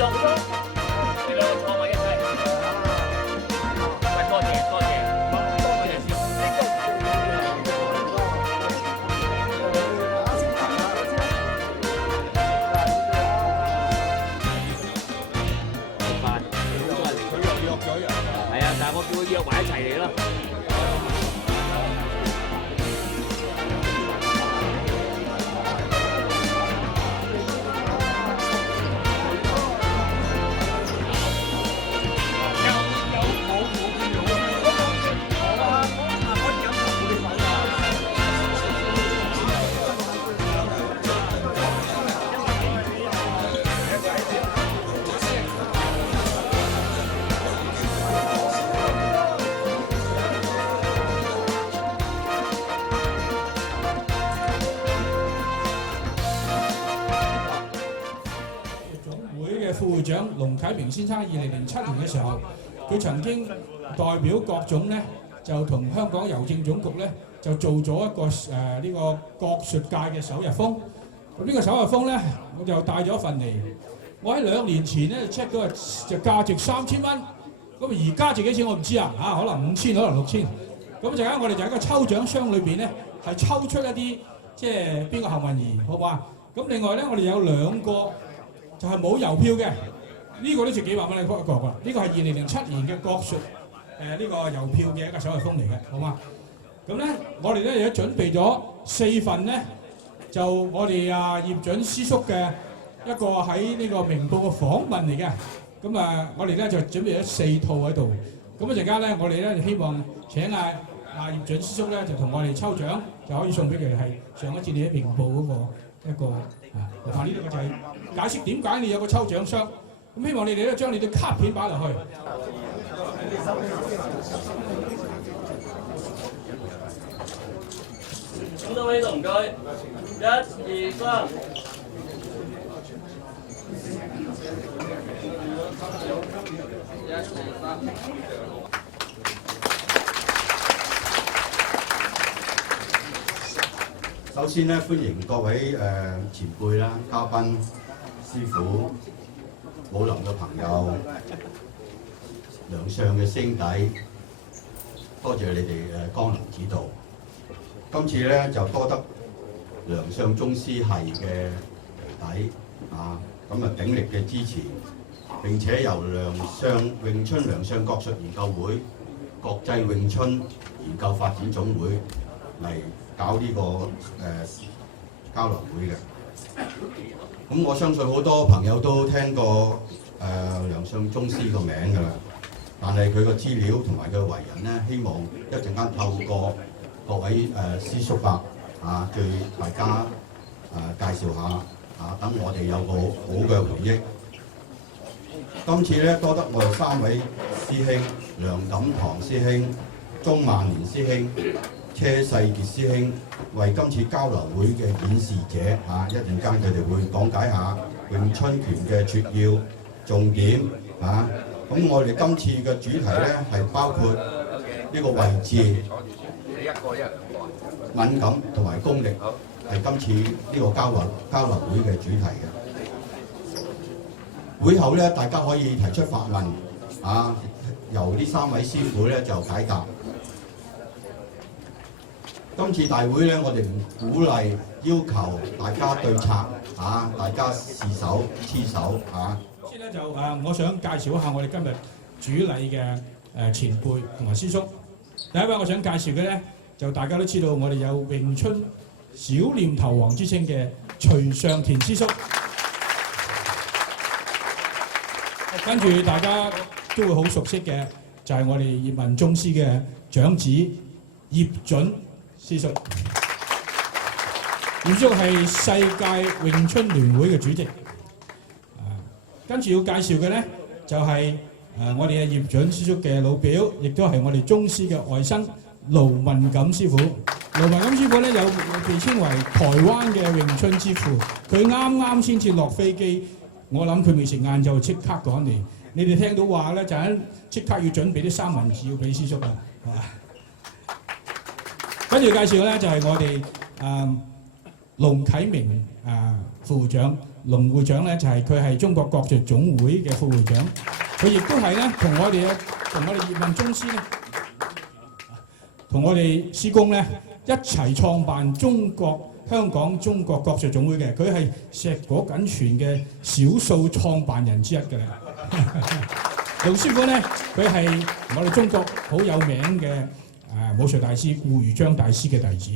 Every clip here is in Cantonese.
叔，你兩個坐埋一齊。喂，多謝多謝，多謝師傅。食飯，佢都係嚟。佢又約咗人。係啊，但係我叫佢約埋一齊嚟咯。副會長龍啟明先生2007年嘅時候，佢曾經代表各種咧，就同香港郵政總局咧就做咗一個呢個國術界嘅首日風。咁呢個首日風咧，我就帶咗一份嚟。我喺2年前咧 check 到就價值3000蚊，咁而家值幾錢我唔知啊，可能5000，可能6000。咁陣間我哋就喺個抽獎箱裏邊咧，係抽出一啲即係邊個幸運兒，好嘛？咁另外咧，我哋有2個。就係冇郵票嘅，呢個都值幾萬蚊一個㗎。呢個係2007年嘅國術呢個郵票嘅一個首日風嚟嘅，好嘛？咁咧，我哋咧亦都準備咗4份咧，就我哋葉準師叔嘅一個喺呢個明報嘅訪問嚟嘅。咁我哋咧就準備咗4套喺度。咁一陣間咧，我哋咧希望請葉準師叔咧就同我哋抽獎，就可以送俾佢係上一次你喺明報嗰個一個。嗱，呢度就係解釋點解你有個抽獎箱，咁希望你哋咧將你啲卡片擺落去。咁多位都唔該，1、2、3。首先咧，歡迎各位前輩啦、嘉賓、師傅、武林嘅朋友、梁相嘅兄弟，多謝你哋光臨指導。今次咧就多得梁相宗師系嘅弟咁鼎力嘅支持，並且由詠春梁相國術研究會、國際詠春研究發展總會嚟搞呢個交流會嘅。咁我相信好多朋友都聽過梁相宗師個名㗎啦，但係佢個資料同埋佢嘅為人咧，希望一陣間透過各位師叔伯對大家介紹下等我哋有個好嘅回憶。今次咧多得我哋3位師兄，梁錦堂師兄、鐘萬年師兄、車世傑師兄為今次交流會嘅演示者一陣間佢哋會講解下詠春拳嘅撮要重點咁我哋今次嘅主題咧係包括呢個位置、敏感同埋功力，係今次呢個交流會嘅主題嘅。會後咧，大家可以提出發問由呢3位師傅咧就解答。今次大會咧，我哋唔鼓勵要求大家對策大家試手黐手先咧就我想介紹一下我哋今日主禮嘅前輩同埋師叔。第一位我想介紹嘅咧，就大家都知道我哋有詠春小念頭王之稱嘅徐尚田師叔。跟住大家都會好熟悉嘅，就係我哋葉問宗師嘅長子葉準師叔。葉師叔係世界詠春聯會嘅主席。跟住要介紹嘅咧，就係我哋嘅葉準師叔嘅老表，亦都係我哋宗師嘅外甥盧文錦師傅。盧文錦師傅咧有被稱為台灣嘅詠春之父。佢啱啱先至落飛機，我諗佢未食晏就即刻趕嚟。你哋聽到話咧，就係即刻要準備啲三文治要俾師叔啦，係嘛？跟住介紹咧就係我哋龍啟明副會長龍會長咧就係佢係中國國術總會嘅副會長，佢亦都係咧同我哋葉問宗師咧，同我哋師公咧一齊創辦香港中國國術總會嘅，佢係碩果僅存嘅少數創辦人之一㗎啦。龍師傅咧，佢係我哋中國好有名嘅武術大師顧如章大師嘅弟子。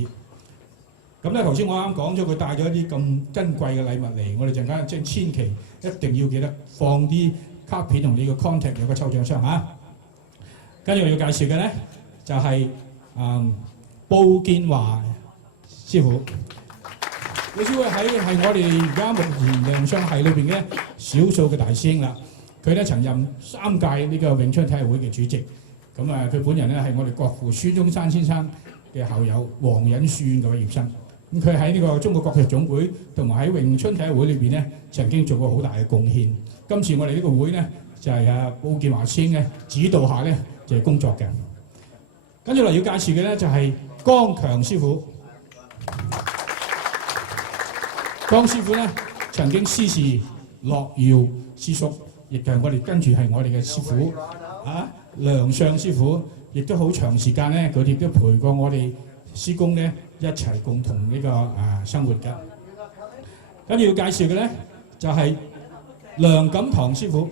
咁咧頭先我啱講咗，佢帶咗一啲咁珍貴嘅禮物嚟，我哋陣間即係千祈一定要記得放啲卡片同你個 contact 有個抽獎箱嚇。跟住我要介紹嘅咧就係布建華師傅。老師傅係我哋而家目前亮相系裏邊嘅少數嘅大師兄啦。佢咧曾任3屆呢個詠春體育會嘅主席。咁佢本人咧係我哋國父孫中山先生嘅校友黃隱書院嘅畢業生。咁佢喺呢個中國國術總會同埋喺詠春體育會裏邊咧，曾經做過好大嘅貢獻。今次我哋呢個會咧就係布建華師兄咧指導下咧就係工作嘅。跟住嚟要介紹嘅咧就係江強師傅。江師傅咧曾經師事樂耀師叔，亦就係我哋跟住係我哋嘅師傅梁相師傅，亦都好長時間咧，佢哋都陪過我哋師公咧一齊共同呢個生活㗎。跟住要介紹嘅咧就係梁錦堂師傅。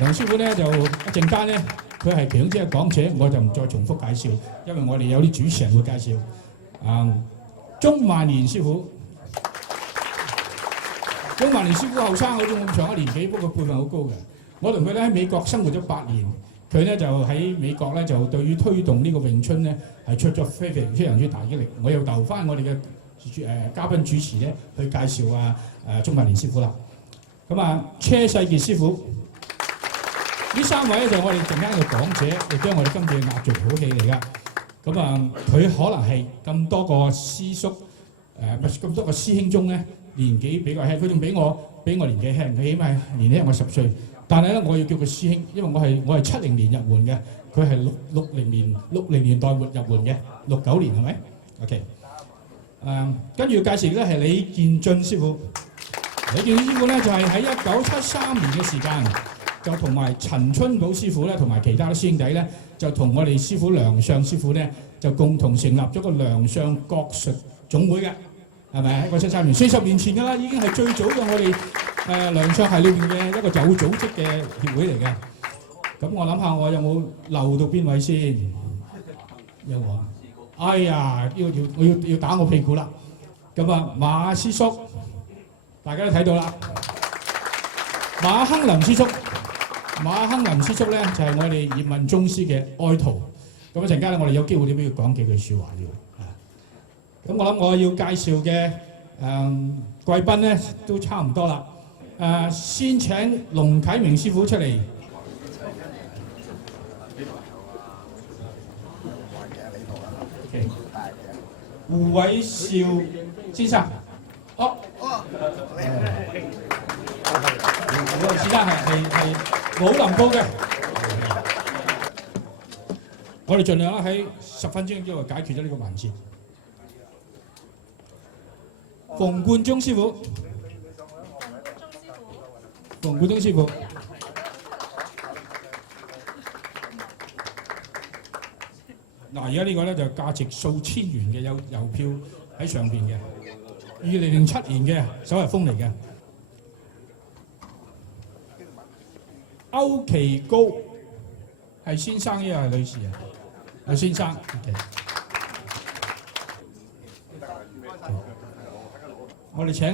梁師傅咧就一陣間咧，佢係其中之一講者，我就唔再重複介紹，因為我哋有啲主持人會介紹。鍾萬年師傅。鍾萬年師傅後生嗰種咁長一年紀，不過輩分好高嘅。我同佢咧喺美國生活咗8年，佢咧就喺美國咧就對於推動呢個詠春咧係出咗非常之大嘅力。我又留翻我哋嘅嘉賓主持咧去介紹鍾萬年師傅啦。咁車世傑師傅，呢3位咧就係我哋陣間嘅講者，亦都係我哋今次嘅壓軸好戲嚟㗎。咁佢可能係咁多個師叔咁多個師兄中咧。年紀比較輕，佢仲比我年紀輕，佢起碼年輕我10歲。但係咧，我要叫佢師兄，因為我係70年入門嘅，佢係60年代末入門嘅，69年係咪 ？OK。跟住要介紹咧係李建俊師傅。李建俊師傅咧就係喺1973年嘅時間，就同埋陳春寶師傅咧，同埋其他師兄弟咧，就同我哋師傅梁相師傅咧，就共同成立咗個梁相國術總會嘅。係咪？1973年，40年前㗎啦，已經係最早嘅我哋梁相系裏邊嘅一個有組織嘅協會嚟嘅。咁我諗下，我有冇漏到邊位先？有冇啊？哎呀，我要打我屁股啦！咁馬師叔，大家都睇到啦。馬亨林師叔咧就係我哋葉問宗師嘅愛徒。咁一陣間咧，我哋有機會點樣要講幾句説話要。咁我諗我要介紹嘅貴賓咧都差唔多啦。先請龍啟明師傅出嚟。胡偉兆先生，胡偉先生係武林高嘅。我哋盡量喺10分鐘之內解決咗呢個環節。馮冠中師傅，嗱，而家呢個咧就價值數千元嘅有郵票喺上邊嘅，2007年嘅首日封嚟嘅。歐奇高係先生抑係女士啊？係先生。我哋請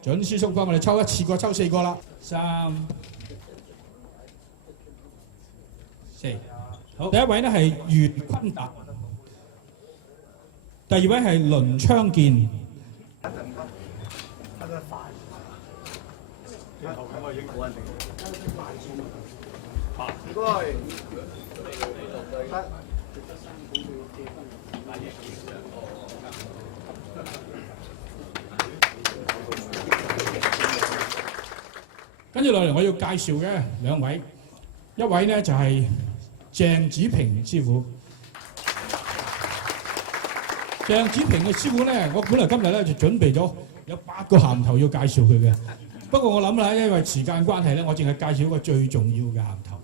準師叔幫我哋抽一次過抽4個啦，3、4。好，第一位咧係袁坤達，第2位係倫昌健。跟住落嚟，我要介紹嘅2位，一位呢就係鄭子平師傅，鄭子平嘅師傅咧，我本來今日咧就準備咗有8個銜頭要介紹佢嘅，不過我諗啦，因為時間關係咧，我淨係介紹一個最重要嘅銜頭。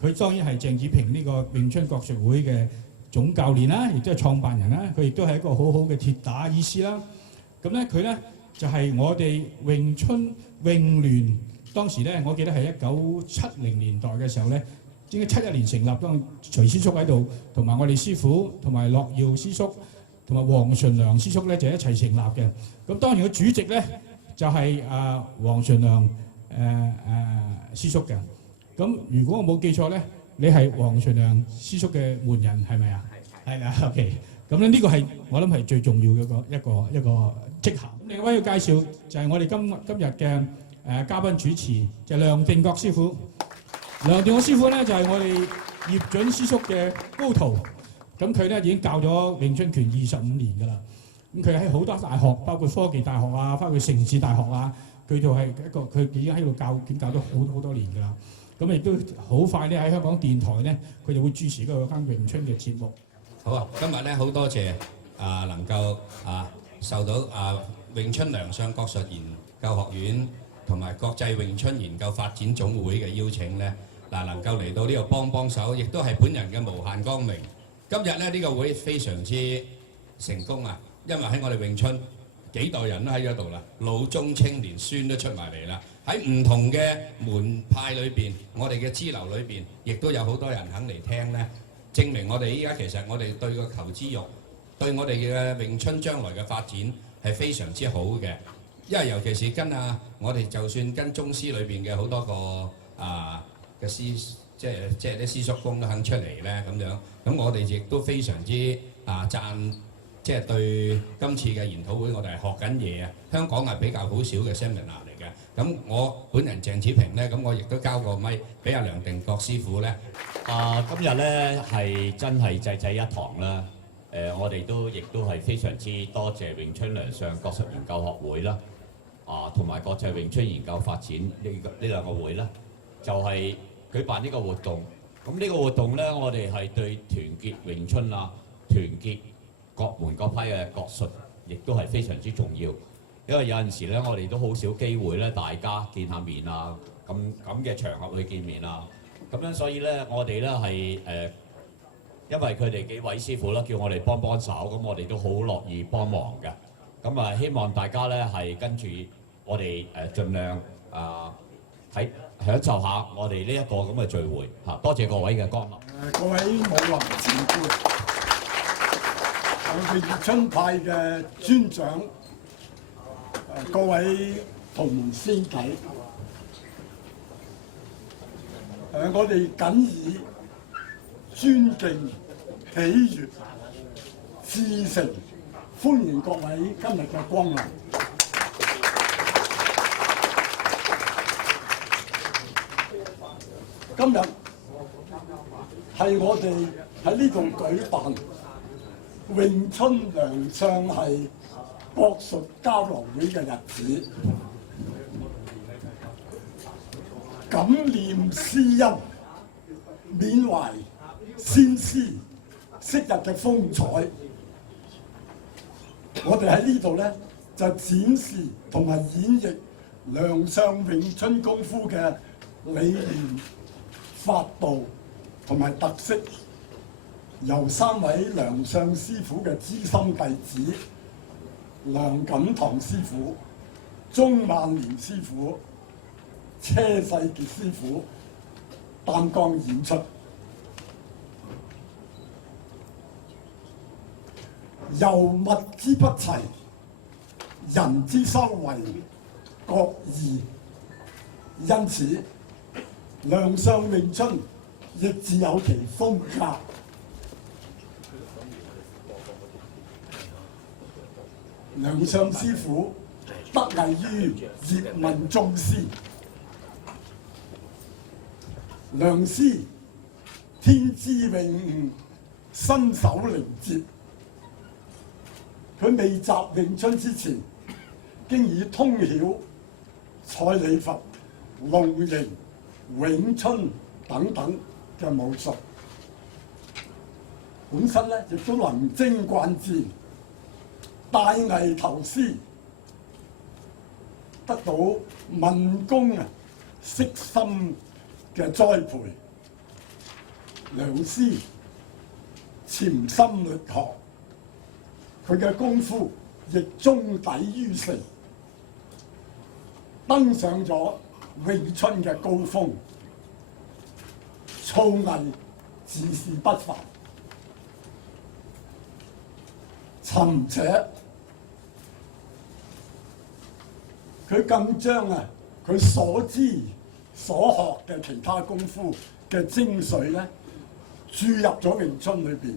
佢當然係鄭子平呢個詠春國術會嘅總教練啦，亦都係創辦人啦。佢亦都係一個好好嘅鐵打醫師啦。咁咧佢咧就係我哋詠春詠聯當時咧，我記得係1970年代嘅時候咧，應該71年成立，當徐師叔喺度，同埋我哋師傅，同埋樂耀師叔，同埋黃順良師叔咧就一齊成立嘅。咁當然個主席咧就係黃順良師叔嘅。咁如果我冇記錯咧，你係黃順良師叔嘅門人係咪啊？係啦 ，OK。咁咧呢個係我諗係最重要嘅一個職銜。咁另外一個介紹就係我哋今日嘅嘉賓主持，就係梁定國師傅。梁定國師傅咧就係我哋葉準師叔嘅高徒。咁佢咧已經教咗詠春拳25年㗎啦。咁佢喺好多大學，包括科技大學啊，包括城市大學啊，佢就係佢已經喺度教咗好多年㗎啦。咁亦都好快咧喺香港電台咧，佢就會主持嗰間詠春嘅節目。好啊！今日咧好多謝能夠受到詠春良相國術研究學院同埋國際詠春研究發展總會嘅邀請咧，能夠嚟到呢度幫手，亦都係本人嘅無限光榮。今日咧呢個會非常之成功啊！因為喺我哋詠春幾代人都喺嗰度啦，老中青年孫都出埋嚟啦。喺唔同嘅門派裏邊，我哋嘅支流裏邊，亦都有好多人肯嚟聽咧，證明我哋依家其實我哋對個求知欲，對我哋嘅詠春將來嘅發展係非常之好嘅。因為尤其是跟我哋就算跟宗師裏邊嘅好多個嘅師，即係啲師叔公都肯出嚟咧咁樣，咁我哋亦都非常之讚。即係對今次嘅研討會，我哋係學緊嘢啊！香港係比較好少嘅 seminar 嚟嘅。咁我本人鄭子平咧，咁我亦都交個咪俾阿梁定國師傅咧。今日咧係真係濟一堂啦。我哋亦都係非常之多謝詠春良相國術研究學會啦，同埋國際詠春研究發展呢兩個會啦，就係舉辦呢個活動。咁呢個活動咧，我哋係對團結詠春團結各門各派嘅國術，亦都係非常之重要。因為有陣時咧，我哋都好少機會咧，大家見下面啊，咁嘅場合去見面啊。咁樣所以咧，我哋咧係因為佢哋幾位師傅啦，叫我哋幫手，咁我哋都好樂意幫忙嘅。咁希望大家咧係跟住我哋盡量享受下我哋呢一個咁嘅聚會嚇。多謝各位嘅光臨。各位武林前輩。我哋詠春派嘅尊長，各位同門師弟，我哋謹以尊敬、喜悅、至誠歡迎各位今日嘅光臨。今日係我哋喺呢度舉辦詠春良相係國術交流會嘅日子，感念師恩，緬懷先師昔日嘅風采。我哋喺呢度咧就展示同埋演繹良相詠春功夫嘅理念、法度同埋特色。由3位良相師傅嘅資深弟子梁錦堂師傅、鐘萬年師傅、車世傑師傅擔綱演出。由物之不齊，人之修為各異，因此良相詠春亦自有其風格。良相師傅得藝於葉問宗師，良師天資詠悟，身手靈捷。佢未習詠春之前，經已通曉蔡李佛、龍形、詠春等等嘅武術，本身咧亦都能征慣戰，大藝頭師，得到民工悉心嘅栽培，良師潛心力學，佢嘅功夫亦中底於成，登上咗詠春嘅高峰，造詣自是不凡。尋且佢更將佢所知所學嘅其他功夫嘅精髓咧，注入咗詠春裏邊，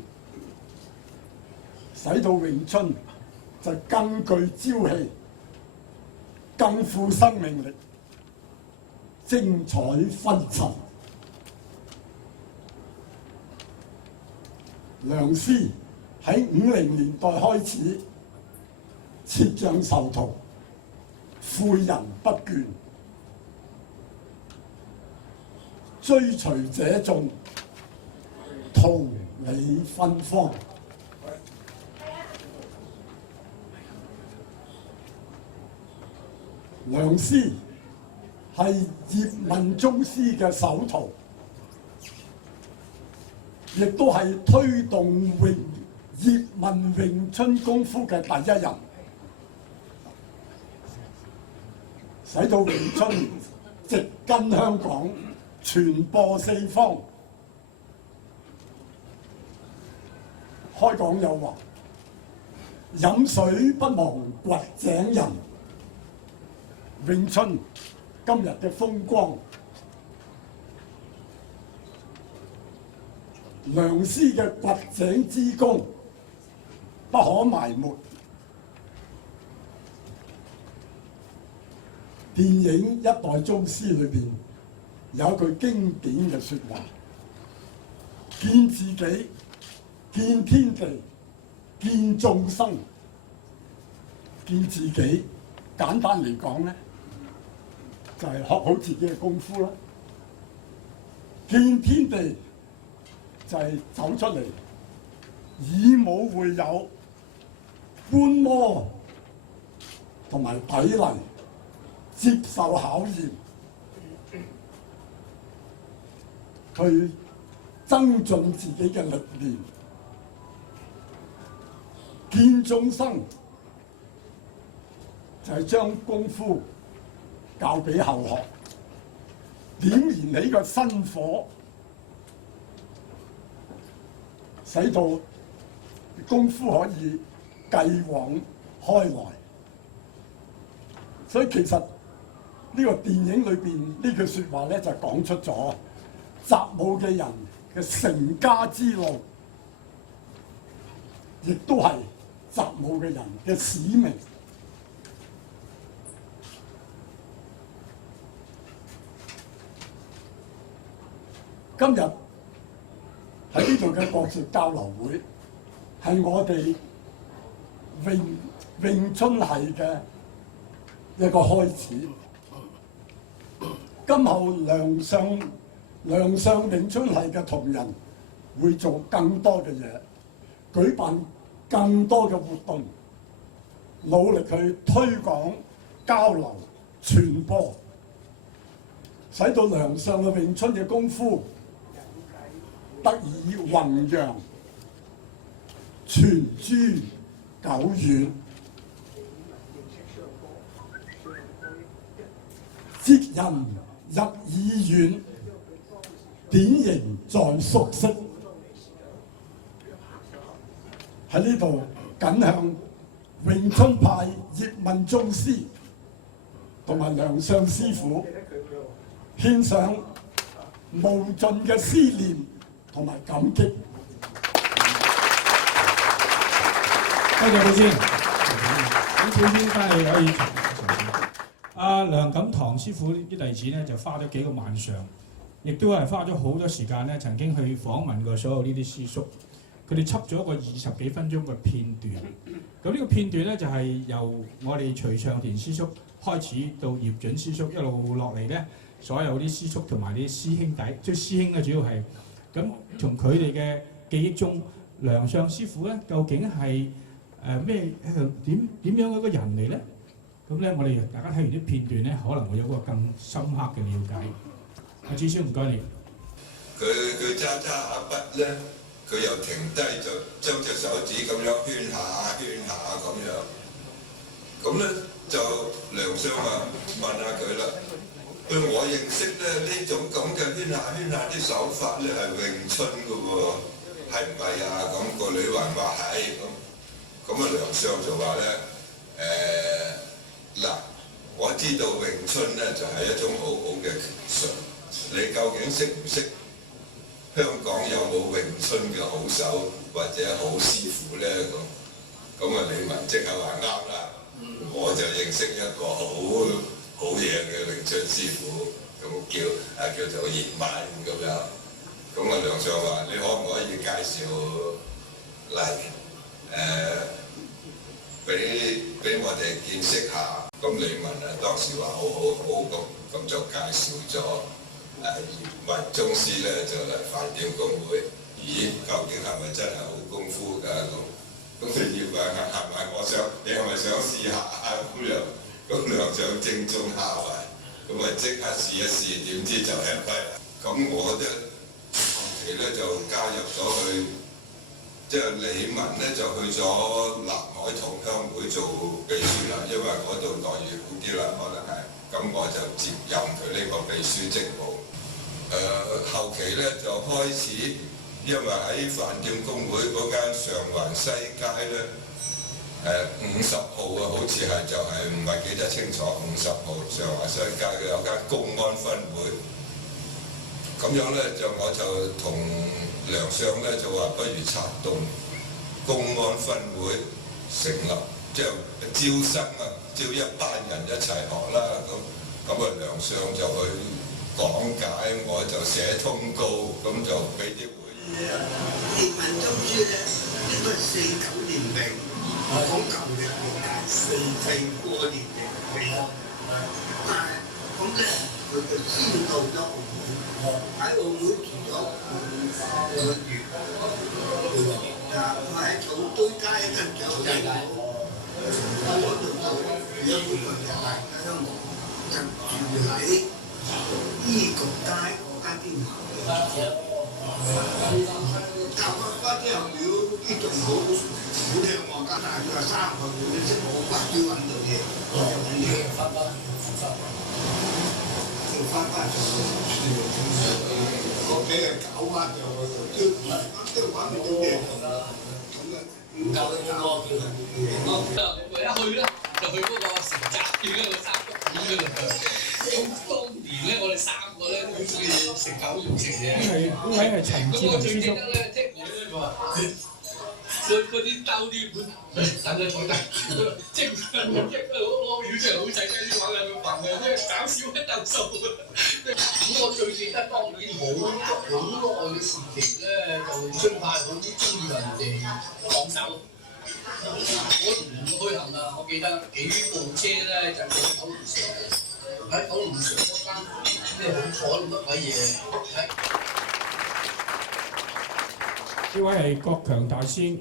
使到詠春就更具朝氣，更富生命力，精彩紛呈。良師喺50年代開始設將授徒，誨人不倦，追隨者眾，桃李芬芳。良師係葉問宗師嘅首徒，亦都係推動葉問詠春功夫嘅第一人，使到詠春直根香港，傳播四方。開講有話：飲水不忘掘井人。詠春今日嘅風光，良師嘅掘井之功不可埋沒。電影《一代宗師》裏邊有一句經典嘅説話：見自己，見天地，見眾生。見自己，簡單嚟講咧，就係學好自己嘅功夫啦。見天地就係走出嚟，以武會友，觀摩同埋砥礪，接受考驗，去增進自己嘅歷練。見眾生就係將功夫教俾後學，點燃起個新火，使到功夫可以繼往開來。所以其實呢個電影裏邊呢句説話咧，就講出咗習武嘅人嘅成家之路，亦都係習武嘅人嘅使命。今日喺呢度嘅國術交流會，係我哋詠春系嘅一個開始。今後梁上詠春系嘅同仁會做更多嘅嘢，舉辦更多嘅活動，努力去推廣、交流、傳播，使到梁上嘅詠春嘅功夫得以弘揚、傳諸久遠，接人入耳軟，典型在熟悉。喺呢度謹向詠春派葉問宗師同埋梁相師傅獻上無盡嘅思念同埋感激。多謝老師。咁首先翻去可以阿梁錦堂師傅啲弟子咧，就花咗幾個晚上，亦都係花咗好多時間咧，曾經去訪問過所有呢啲師叔。佢哋輯咗一個20幾分鐘嘅片段。咁呢個片段咧就係由我哋徐暢田師叔開始到葉準師叔一路落嚟咧，所有啲師叔同埋啲師兄弟，即係師兄咧主要係咁從佢哋嘅記憶中，梁相師傅咧究竟係點樣一個人嚟咧？咁咧，我哋大家睇完啲片段咧，可能會有個更深刻嘅了解。阿志超唔該你。佢揸下筆咧，佢又停低就將隻手指咁樣圈下咁樣。咁咧就梁相啊問下佢啦。我認識咧呢種咁嘅圈下啲手法咧係詠春嘅喎，係唔係啊？咁個女話係咁。咁啊梁相就話咧嗱，我知道詠春咧就係一種好好嘅拳術，你究竟識唔識香港有冇詠春嘅好手或者好師傅咧？咁啊李文即刻話啱啦，我就認識一個好嘢嘅詠春師傅，咁叫做葉問咁樣。咁啊梁相話：你可唔可以介紹嚟俾我哋見識下？咁李文啊當時話好咁就介紹咗葉問宗師咧就嚟飯店公會。咦？究竟係咪真係好功夫㗎？咁佢葉問係咪？你係咪想試下咁樣？咁梁相正中下懷，咁啊即刻試一試，點知就吃虧啦。咁我咧後期咧就加入咗去，即係李文咧就去咗南海同鄉會做秘書啦，因為嗰度待遇好啲啦，可能係。咁我就接任佢呢個秘書職務。後期咧就開始，因為喺飯店公會嗰間上環西街咧。50號啊，好似係就係唔係記得清楚。50號上環西街嘅有間公安分會，咁樣咧我就同梁相咧就話不如策動公安分會成立，即係招生啊，招一班人一齊學啦。咁啊梁相就去講解，我就寫通告，咁就俾啲會員。葉問宗師咧應該49年命。我講舊嘅年代，4過年嘅命，但係咁咧，佢就先到咗澳門，喺澳門住咗半個月，我喺草堆街跟住有人嗰度就住咗半個月嚟香港，就住喺醫局街嗰間店頭。教翻之後，如果呢仲好靚喎，加大佢話3個月，你識我骨要揾到嘢，我就揾嘢翻我俾人搞翻就都揾唔到嘢咁啊，唔夠你多叫人我一去咧就去嗰個城閘叫一個三谷片嗰度。咁當年咧，我哋3個咧都好中意食狗肉食嘢。呢位係陳志文師叔。即係我咧話，嗰啲兜啲本等佢坐低，即係我表情好細雞啲玩兩個飯嘅，即係搞笑一啖數。咁我最記得當年好耐嘅時期咧，就春派好中意人哋放手。我唔去行啊！我記得幾部車咧就喺九龍城，喺九龍城嗰間咩好彩咁乜鬼嘢？呢位係國強大師，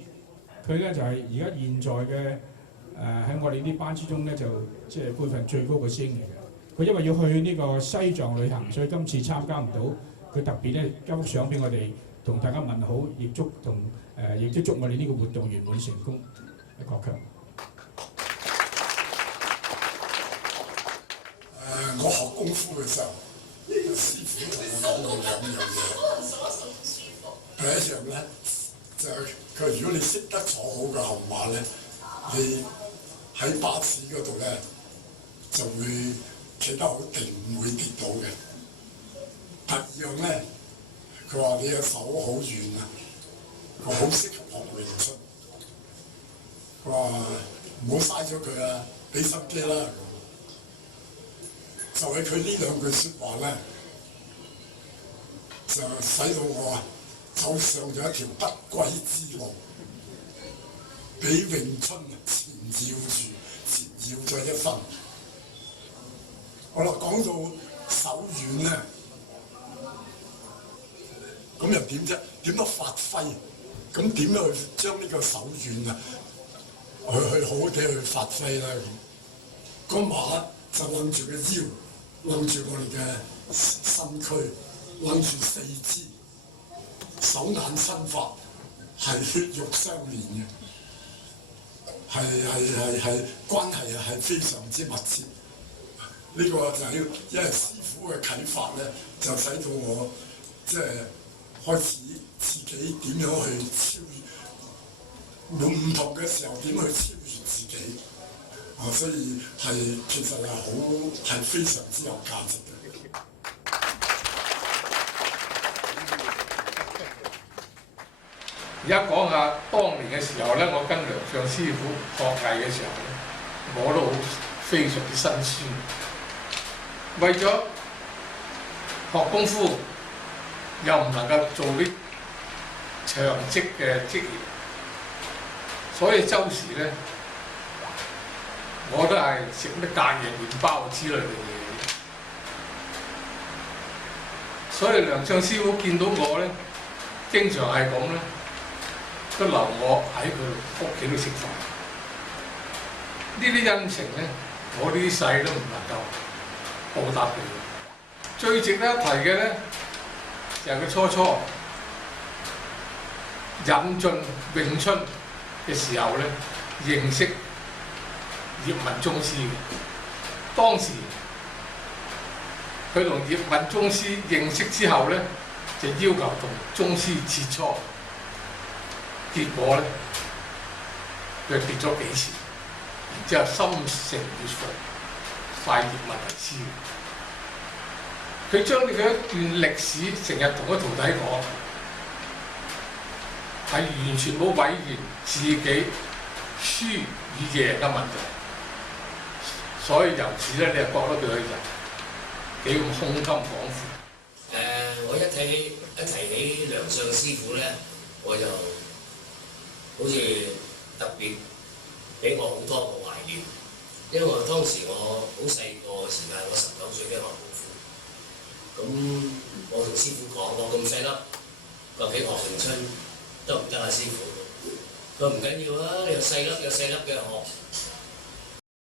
佢咧就係而家現在嘅喺我哋呢班之中咧就即係輩份最高嘅師兄嚟嘅。佢因為要去呢個西藏旅行，所以今次參加唔到。佢特別咧交幅相俾我哋，同大家問好，亦祝我哋呢個活動圓滿成功。國強。我學功夫嘅時候，呢個師傅同我講過2樣嘢。第一樣咧，就係佢話：如果你識得坐好嘅後馬咧，你喺巴士嗰度咧就會企得好定，唔會跌倒嘅。第二樣咧，佢話你嘅手好軟啊，佢好適合學詠春。佢話唔好嘥咗佢啊，俾心機啦。就係佢呢2句説話咧，就使到我走上咗一條不歸之路，俾詠春纏繞咗一生。好啦，講到手軟咧，咁又點啫？點樣發揮？咁點樣去將呢個手軟啊去好好地去發揮啦咁。嗰馬就擸住個腰，擸住我哋嘅身軀，擸住四肢，手眼身法係血肉相連嘅，係關係係非常之密切。呢、個就係因為師傅嘅啟發咧，就使到我即係開始自己點樣去超越，唔同嘅時候點去超越自己。所以其實係非常之有價值嘅。而家講下當年嘅時候咧，我跟梁相師傅學藝嘅時候咧，我都好非常之辛酸。為咗學功夫，又唔能夠做啲長職嘅職業，所以周時咧，我都係食啲隔夜麵包之類嘅嘢。所以梁相師傅見到我咧，經常係咁咧，都留我喺佢屋企度食飯。呢啲恩情咧，我呢啲世都唔能夠報答佢。最值得一提嘅咧，就係佢初初引進詠春嘅時候咧，認識葉問宗師嘅。當時佢同葉問宗師認識之後咧，就要求同宗師切磋。結果咧，佢跌咗幾次，然之後心誠悅服，拜葉問為師。佢將佢一段歷史成日同個徒弟講，係完全冇委屈自己輸與贏嘅問題。所以由此咧，你就覺得佢嘅人幾咁胸襟廣闊。我一提起梁相師傅咧，我就好似特別俾我好多個懷念，因為當時我好細個嘅時間，我19歲已經學功夫。咁我同師傅講，我咁細粒，究竟學詠春得唔得啊？師傅，佢話唔緊要啊，你又細粒嘅學。